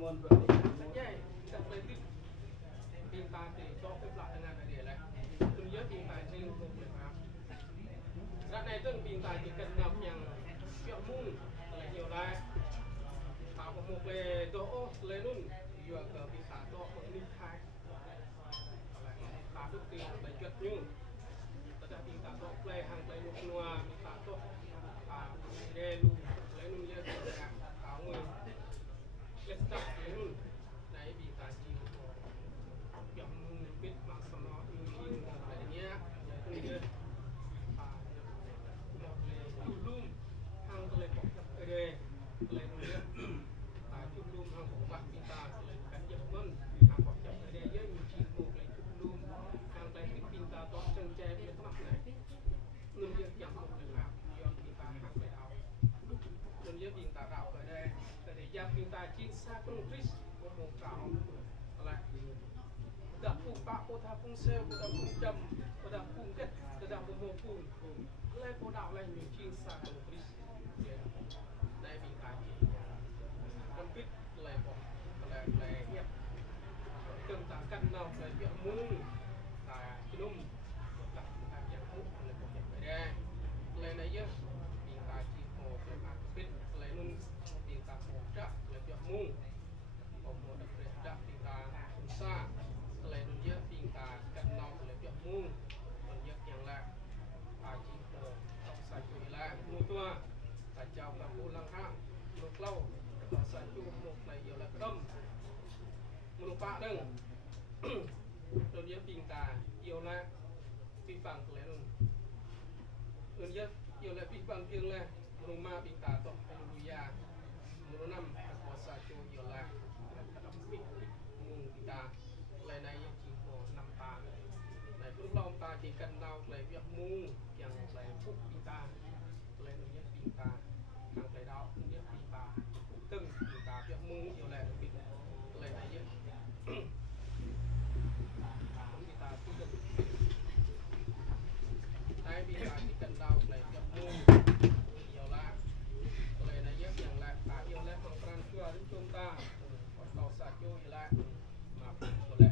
môn vậy vậy các lấy tiếp tiền tài thì cho phép lại thế này để lại tôi nhớ tiền tài trên một người mà đoạn này tôi tiền tài chỉ cần nằm nhàng kẹo muôn là nhiều lại bảo một về chỗ lấy luôn vừa cờ bị thả to một linh khai thả được tiền để chuột nhưng tất cả tiền tài to play hàng play một loa bị thả to để luôn lấy luôn như thế này áo người let's start lấy luôn đấy bị thả chi kẹo muôn biết mang sắm nó như này nhé tôi nhớ một lấy luôn hàng lấy bọc ở đây lấy luôn chụp luôn hàng của bạn chúng ta lấy cắn dập mân hàng bọc chậm ở đây với nhiều chi một lấy chụp luôn hàng lấy cái pin ta to chân che biết mặt này luôn việc chậm một lần nào do chúng ta hàng lấy áo luôn với pin ta đảo ở đây để giao pin ta chín xa con Chris một cào lại đặt phụ bạc cô thà phun sale cô đặt phun trầm cô đặt phun kết cô đặt một phun lấy cô đảo lại nhiều chín xa con Chris đây pin ta con biết lại bỏ lại hiệp từng ta căn nào lại việc muôn ta cái nôm đặt ta dạng hút lại bỏ hiệp về đây lại này chứ pin ta chỉ hồ cái mặt biết lại luôn pin ta hồ chắc lại việc muôn còn một đặc biệt chắc pin ta xa lại luôn chứ pin ta căn nào lại việc muôn còn việcอย่างlại ta chỉ hồ đọc sai chữ lại mua tua ta chào cả cô lăng hạng một lâu ta sai chữ một này nhiều là đâm một bạ đừng rồi nhớ pin ta nhiều là pin bằng lại luôn rồi nhớ nhiều là pin bằng tiếng là một ma pin ta tổng hallelujah một năm có sai chữ nhiều là đọc pin pin ta lại này chỉ có 5 ta này lúc lâu ta chỉ cần nào lại việc mua chẳng lại phúc pin ta lại nhớ pin ta hàng phải đạo nhớ pin ta từng pin ta việc mua nhiều là pin lại này nhớ pin ta cũng được tại pin ta chỉ cần nào lại việc mua nhiều là lại này nhớ chẳng lại ta nhiều là hàng franc chưa đến chúng ta còn tàu xả chui lại mà lại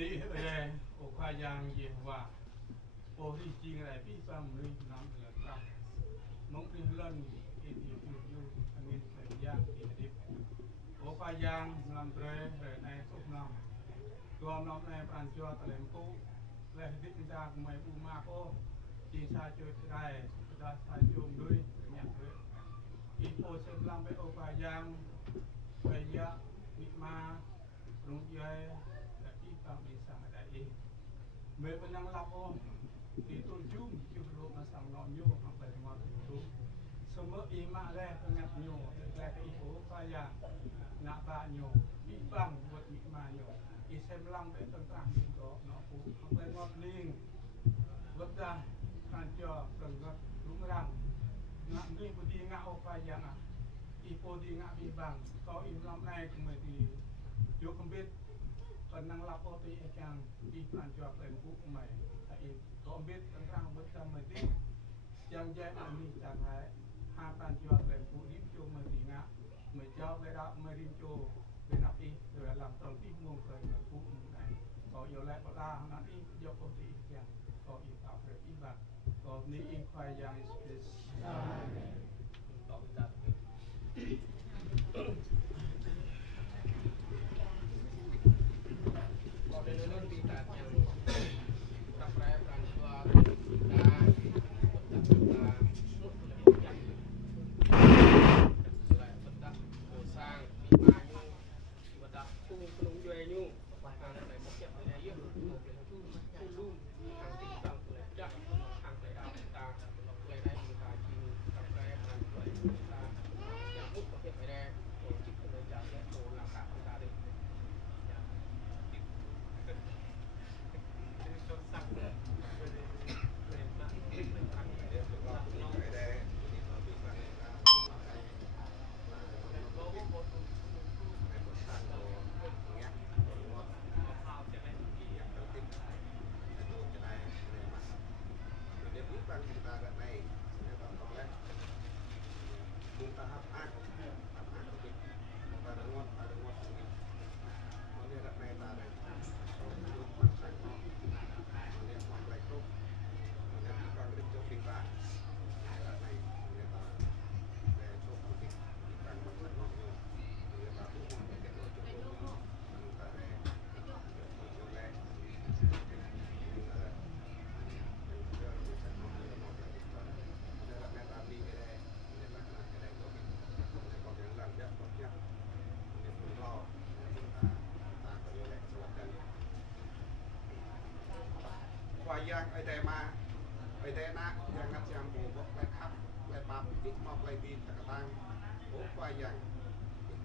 นี่เลยโอควายางเยี่ยว่าโอที่จริงอะไรพี่ฟังเลยน้ำเหลือครับน้องพิมพ์เล่นอีทีอยู่อันนี้เป็นยางอีดิบโอควายางลำเตยในทุกน้ำรวมน้องในปานจัวตะเลมกู้และดิบดาคไม่ปูมาโอจีชาจุดได้จะใส่จุ่มด้วยอย่างเดียวอีโอเชิญลำไปโอควายางไปยะมิมาลุงยัยTam bisa ada ini. Memang lapor itu jum juru masang nonyo sampai waktu itu. Semua imak leh pengat nyo, leh ibu saya nak banyo, ibang buat mikmanyo. Isem lamไปต่างๆก็เนาะผู้sampai ngọt ling. Vất ra kan cho cần ngọt đúng rằng ngạ đi budi đi ngạ ô saya ngạ. Ipo đi ngạ ibang. Có im lam này cũng mới đi vô không biết còn năng lập ô tô càng đi phản cho lên quốc mày tại có biết tăng tăng với trăm mày tiếp chẳng dễ mà mình chẳng hay hai phản cho lên quốc điểm cho mày thì ngã mày cho cái đó mày điểm cho bên nào đi rồi làm tổng tiếp nguồn khởi là quốc này có nhiều lại có la nó đi do ô tô càng có yêu tạo về ý bạc có ní in khoai giang isต่อไปได้Kalau di tingkat yang kita perayaan dua selain bedak kosang lima bedak pung penung jual nyu hàng này một chục này yếm một cái chu lum hàng tinh tăng lại chắc hàng lại đào ta lại đây chúng ta chỉ tập perayaan dua kita yang mút có thể phải đây tổ chức cái giải lễ tổ làm cả chúng ta đi chúng ta hấp ác cái ta đã ngon cái nó như là này ta đây lúc mặt sạch nó nên hoặc lại tốt nó nên con cái chỗ kinh ta là này người ta để chỗ một cái càng mặt sạch nó nhiều người ta cũng muốn cái chỗ chỗ nhiều người ta để chỗ này yang ai đây mà ai đây na yang ngắt yang bù bốc lại khắp lại bám ít mọc lại đi cả tang bố qua yang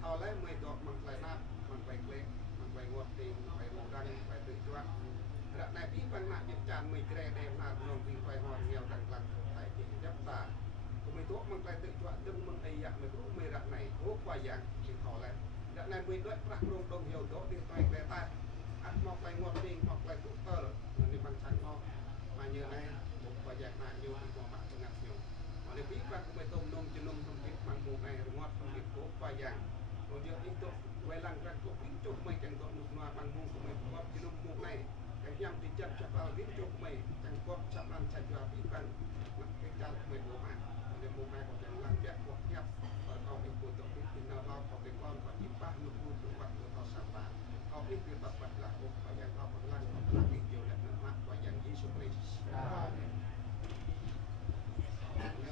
thao lấy 10 đọt bằng lại nát bằng lại lên bằng lại ngọt tiền lại màu đăng lại tự choáng đã này bí bằng nạn nhập tràn 10 kre đem là nông viên quay hòn nghèo đằng lằng tại chỉ chấp ta cũng mình tốt bằng lại tự choáng đừng bằng ai dạng mình cũng mười đoạn này bố qua yang thì thao lấy đã này 10 đọt bạc rong đồng nhiều đọt đi quay về ta ăn mọc lại ngọt tiền mọc lại tụ tơ mình bằng sáng ngon mà như này một vài dạng này nhiều thì còn bạn không ngặt nhiều mà nếu biết bạn cũng phải tôm nông cho nông không biết bằng một này ngọt không biết cố vài dạng rồi giờ ít tốt quay lăng ra cũng biết chụp mày chẳng có một loa bằng mông của mình ngọt cho nông một này cái nhang thì chân chắc vào biết chụp mày chẳng có chạm ăn chạy vào biết bằng cái chân mày của bạn nếu một này còn chẳng lăng đẹp hoặc nhấp ở còn cái của tổng biết thì nào lo còn cái con còn ít ba nụ vui của bạn của tao sáng bạn còn ít việc tập vật là một vài dạng lo còn lăng còn lăng nhiều là và dạng gì số này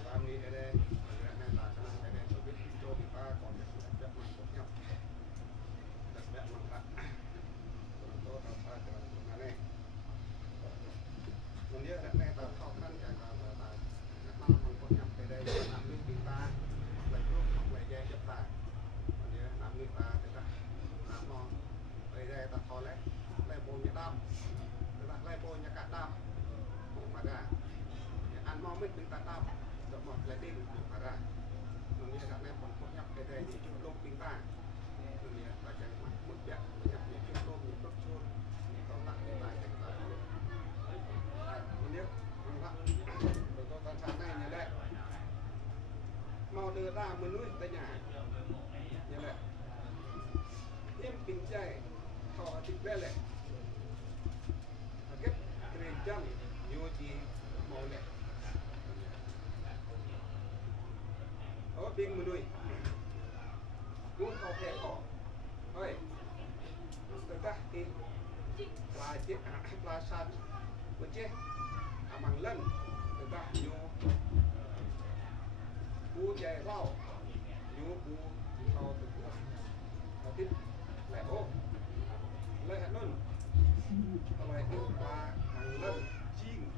làm gì ở đây này là cái này đây tôi biết cho người ta còn cái đẹp mặt của nhau đẹp mặt bạn tôi tập ta cái này còn nhớ là này tập khó khăn cả là nó bằng của nhau cái đây làm nước người ta lại lúc không lại dây giúp ta còn nhớ làm người ta thì ta làm ngon đây ta khó lấy lại bồn nhà đam lại bồn nhà cả đam mà ra ăn mong biết mình ta đam được một lại đi mà ra còn như các em còn có nhập cái đây thì chúng lông chúng ta còn như là cái mức đẹp nhập những chúng lông những bức chuông những con tặng cái bài thành tặng còn như rồi có con sáng này như đây mau đưa ra một núi tới nhà như vậy thêm bình chạy thọ thịt bê lệ cái tiền chân nhiều chi màu lệ ở bên mình nuôi muốn có thể có ơi tất cả thì là chết là san một chết bằng lần tất cả nhiều bu chạy rau nhiều bu rau từ từ và tiếp lại ô lại hạt luôn lại tiếp và hàng lần chim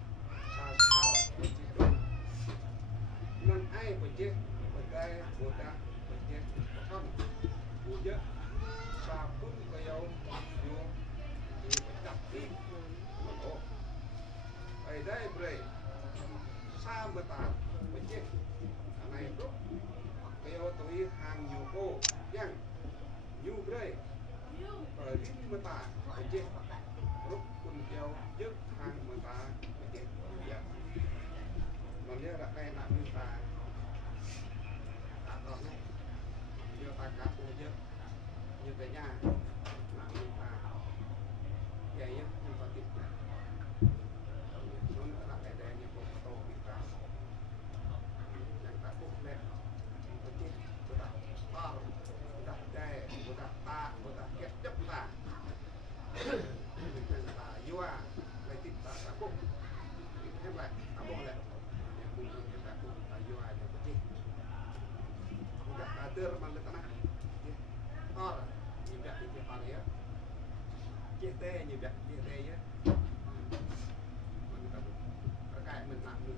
sao với chị đúng nên ai phải chết một cái một cái phải chết không buồn chứ sao cũng có dấu vô thì phải đặt tim ồ ở đây bơi sao mà ta phải chết này lúc cái ô tôi hàng nhiều cô nhang nhiều bơi ở đi mà ta phải chết lúc cùng kêu trước hàng mà ta phải chết còn nếu là đây là người ta đã có này như ta cá cô chứ như cái nhà là người ta vậy nhá nhưng mà tiếp nó nữa là cái đây như cô tô người ta chẳng ta bút lên có chết cô ta bao cô ta đây cô ta ta cô ta kết chấp ta người ta vua lại tiếp ta ta bút thế vậy ta bút lên đưa bằng lực tanah, or như vậy thì phải đấy, chia tê như vậy chia tê nhé, mình có cái mình làm được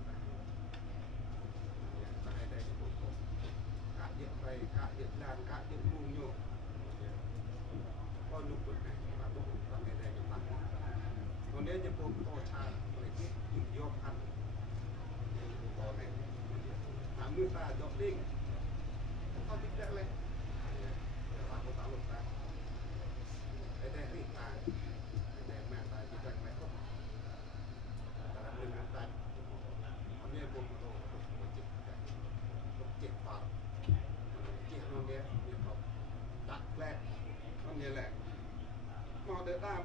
tại đây thì cũng cả điện bay, cả điện đàn, cả điện buông nhô, con lục này là bộ còn đây đây mình làm, còn nếu như bộ to cha phải biết vô ăn, còn này làm người ta dọn đi. Không biết lên làm một tạo ta để đây thì ta để mẹ ta chỉ cần mẹ không ta làm lên ta hôm nay buồn tôi chết vào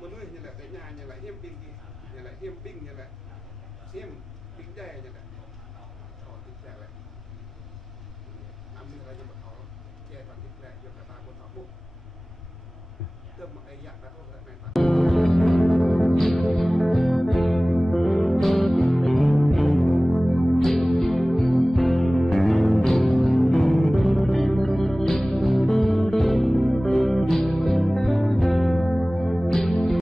nuôi như là cái nhà như là hiếm pin kia như là hiếm pin như là hiếm pin đè như là họ tiếp theo lại làm như là cho bọn họ che toàn tiếp theo cho cả ta bọn họ buộc tâm một cái dạng đã thôi này